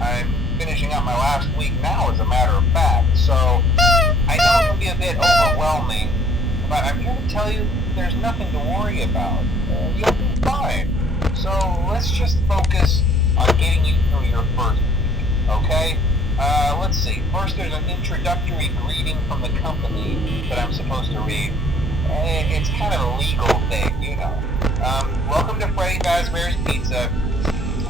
I'm finishing up my last week now, as a matter of fact, so I know it can be a bit overwhelming, but I'm here to tell you there's nothing to worry about. You'll be fine. So let's just focus on getting you through your first week, okay? Let's see. First, there's an introductory greeting from the company that I'm supposed to read. It's kind of a legal thing, you know. Welcome to Freddy Fazbear's Pizza,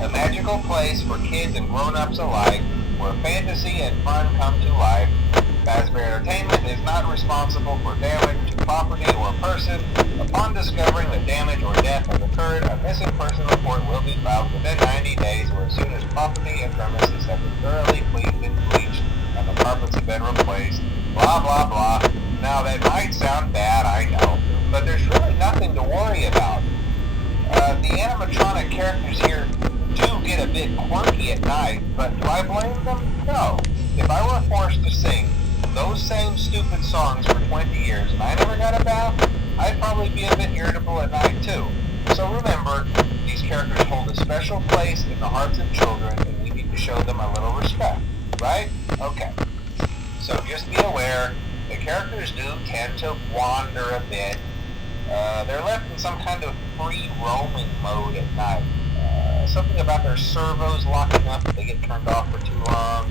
a magical place for kids and grown-ups alike, where fantasy and fun come to life. Fazbear Entertainment is not responsible for damage to property or person. Upon discovering that damage or death has occurred, a missing person report will be filed within 90 days or as soon as property and premises have been thoroughly cleaned and bleached and the carpets have been replaced. Blah, blah, blah. Now, that might sound bad, I know, but there's really nothing to worry about. The animatronic characters here do get a bit quirky at night, but do I blame them? No. If I were forced to sing those same stupid songs for 20 years and I never got a bath, I'd probably be a bit irritable at night too. So remember, these characters hold a special place in the hearts of children and we need to show them a little respect, right? Okay. So just be aware, the characters do tend to wander a bit. They're left in some kind of free roaming mode at night. Something about their servos locking up if they get turned off for too long.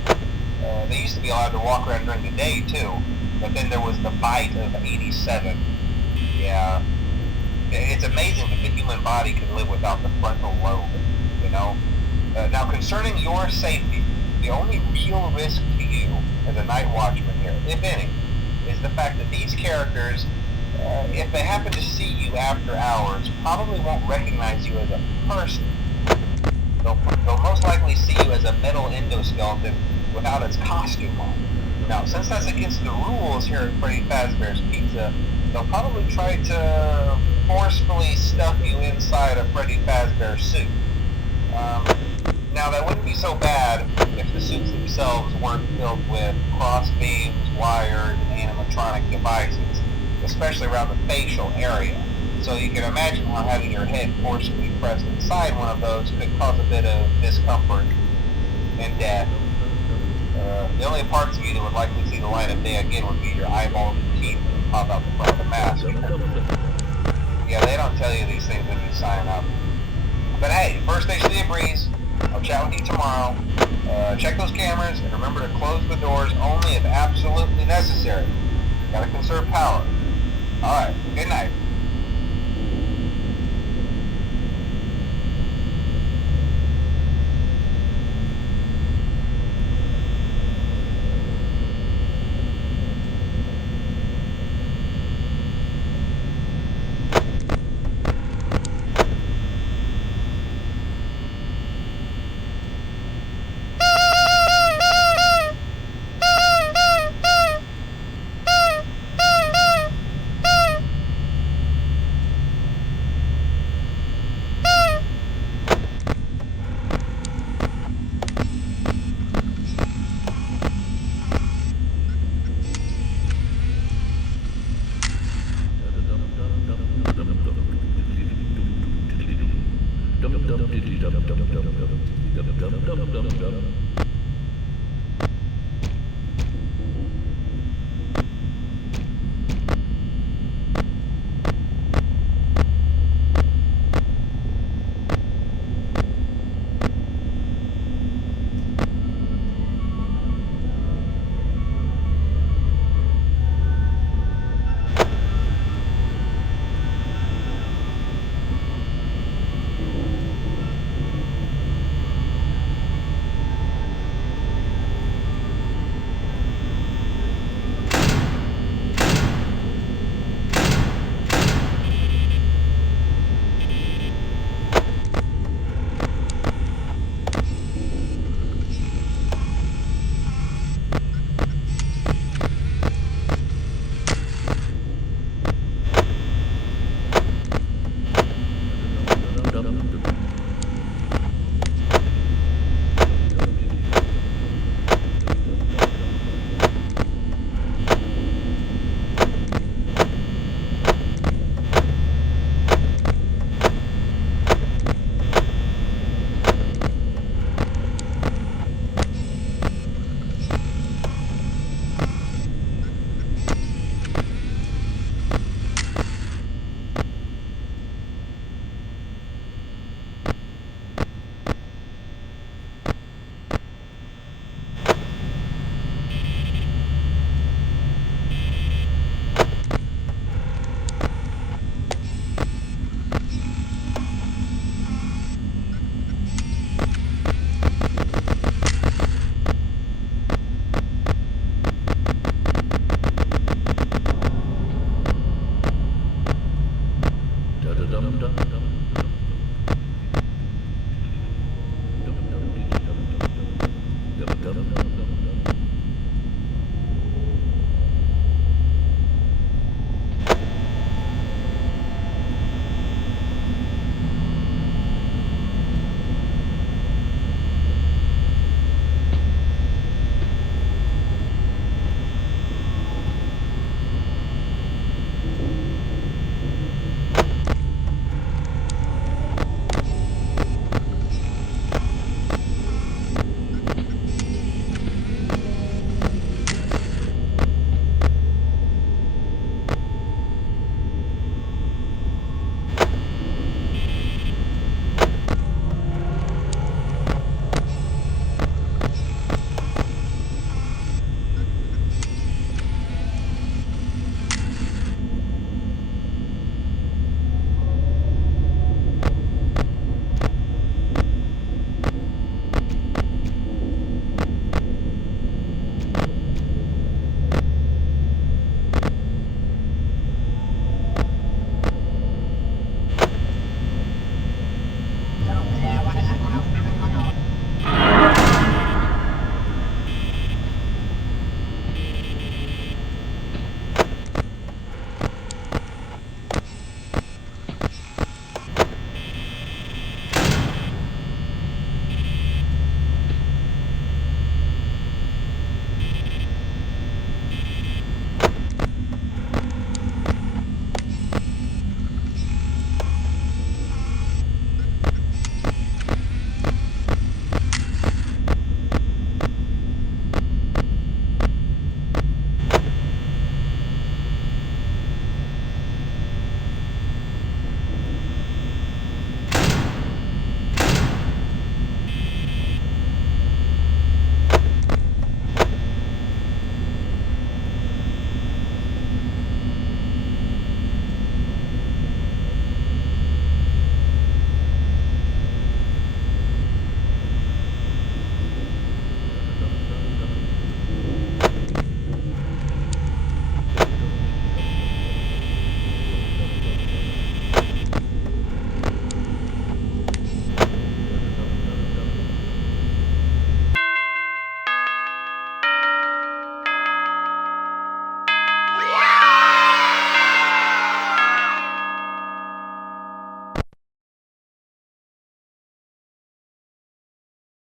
They used to be allowed to walk around during the day too, but then there was the bite of 87. Yeah, it's amazing that the human body can live without the frontal lobe, you know? Now concerning your safety, the only real risk to you as a night watchman here, if any, is the fact that these characters, if they happen to see you after hours, probably won't recognize you as a person. They'll most likely see you as a metal endoskeleton without its costume on. Now, since that's against the rules here at Freddy Fazbear's Pizza, they'll probably try to forcefully stuff you inside a Freddy Fazbear suit. Now, that wouldn't be so bad if the suits themselves weren't filled with cross beams, wired, and animatronic devices, especially around the facial area. So you can imagine how having your head forcibly pressed inside one of those could cause a bit of discomfort and death. The only parts of you that would likely see the light of day again would be your eyeballs and teeth that would pop out the front of the mask. Yeah, they don't tell you these things when you sign up. But hey, first station of the breeze. I'll chat with you tomorrow. Check those cameras and remember to close the doors only if absolutely necessary. Gotta conserve power. Alright, good night. Dum dum dum dum dum dum dum dum dum dum dum dum dum dum.